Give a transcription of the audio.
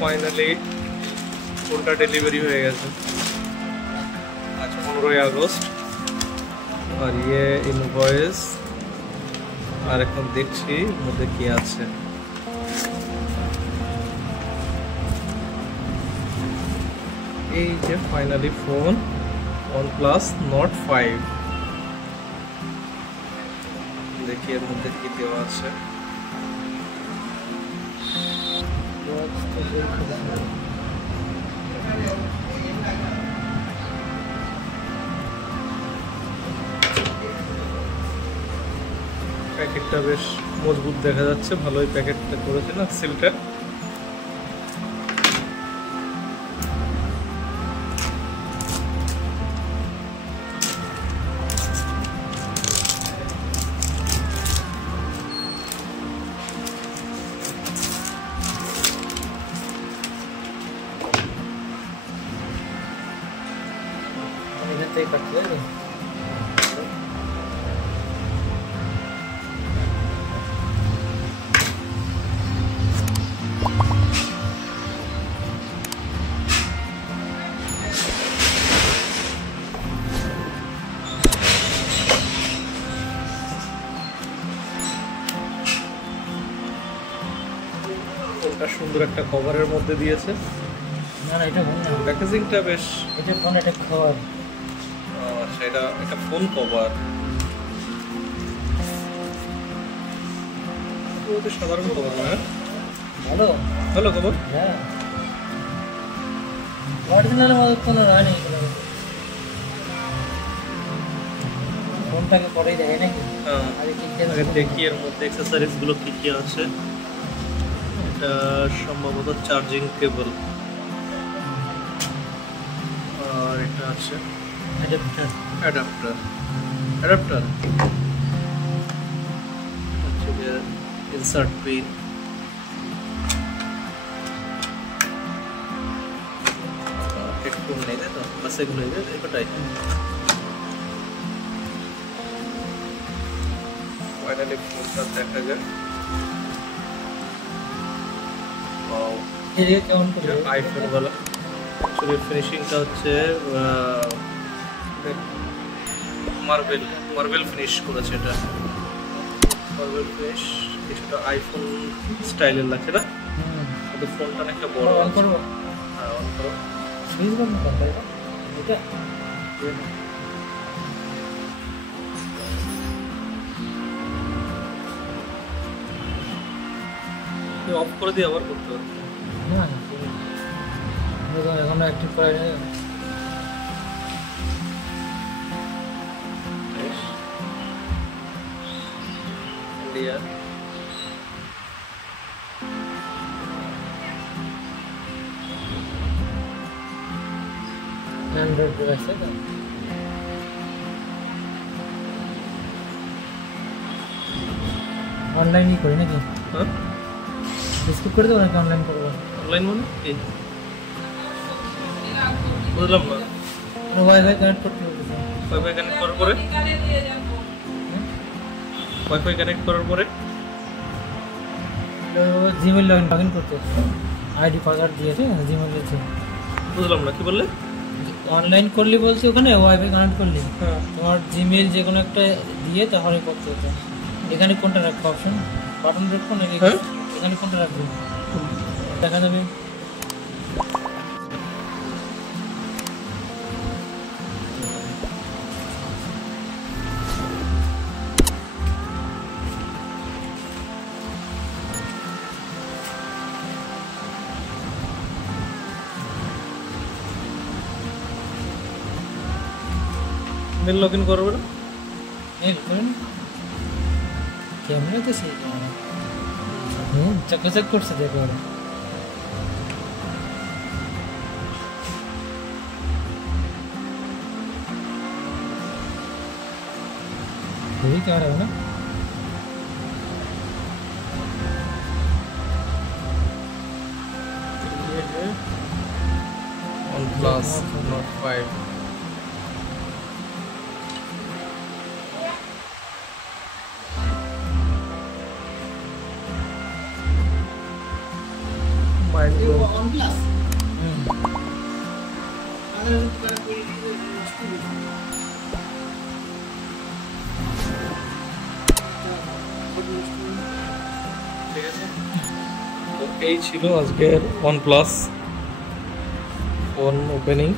Finally ফোনটা delivery হয়ে গেছে আজ 15 আগস্ট। আর ইয়ে ইনভয়েস, আর এখন দেখছি মধ্যে কি আছে। এই যে ফাইনালি ফোন OnePlus Nord 5, দেখি এর মধ্যে কি দেওয়া আছে। প্যাকেটটা বেশ মজবুত দেখা যাচ্ছে, ভালোই প্যাকেটটা করেছে না সিলটা। সুন্দর একটা কভারের মধ্যে দিয়েছে। না না, এটা ফোন না, প্যাকেজিংটা বেশ, এটা ফোন, এটা কভার। আচ্ছা, এটা ফোন কভার। ওটা সাধারণ কভার না? ভালো ভালো কভার। হ্যাঁ, অরিজিনাল মতো কোনো রানি ফোনটাকে পরেই দেয় নাকি? হ্যাঁ, আগে দেখি এর মধ্যে অ্যাকসেসরিজ গুলো কি কি আছে। এটা সম্ভবত চার্জিং কেবল, আর এটা আছে অ্যাডাপ্টার। হচ্ছে যে ইনসার্ট পিন। হেডফোন নেই তো, বাস এগুলো এটাই। ফাইনালি ফোনটা দেখা যায়। কেমন করে আইফোন वाला एक्चुअली ফিনিশিংটা হচ্ছে মার্বেল ফিনিশ করেছে। এটা মার্বেল ফিনিশ, কিছুটা আইফোন স্টাইলের লাগছে না? কিন্তু ফোনটা অনেকটা বড়। অন করব? হ্যাঁ, অন করো। সুইচ বন্ধ করতে হবে এটা। তুই অফ করে দিয়ে আবার করতে হবে। না না, এখন অ্যাক্টিভ করা যায়। ইন্ডিয়া অ্যান্ড্রয়েড ডিভাইস আছে তো? অনলাইনই করি নাকি? হ্যাঁ, স্কিপ করে দেবো নাকি অনলাইন করবো? অনলাইন মানে কি বুঝলাম না। ওয়াইফাই কানেক্ট করতে হবে। ওয়াইফাই কানেক্ট করার পরে জিমেল লগ ইন করতে হবে। আইডি পাসওয়ার্ড দিয়েছে জিমেলের যে। বুঝলাম না, কি বললে? অনলাইন করলে বলছি ওখানে ওয়াইফাই কানেক্ট করলে হ্যাঁ, তোমার জিমেল যে কোনো একটা দিয়ে তাহলে করতে হতো। এখানে কোনটা রাখবো অপশন? বাটন রাখবো নাকি এখানে কোনটা রাখবো দেখা যাবে? মেল লগ ইন করবে না? মেল করেন ক্যামেরা তো সেই চকচক করছে দেখো। यही क्या रहा है ना? ये है OnePlus Nord 5। লাইন ঠিক আছে। তো এই ছিল আজকের OnePlus ফোন ওপেনিং।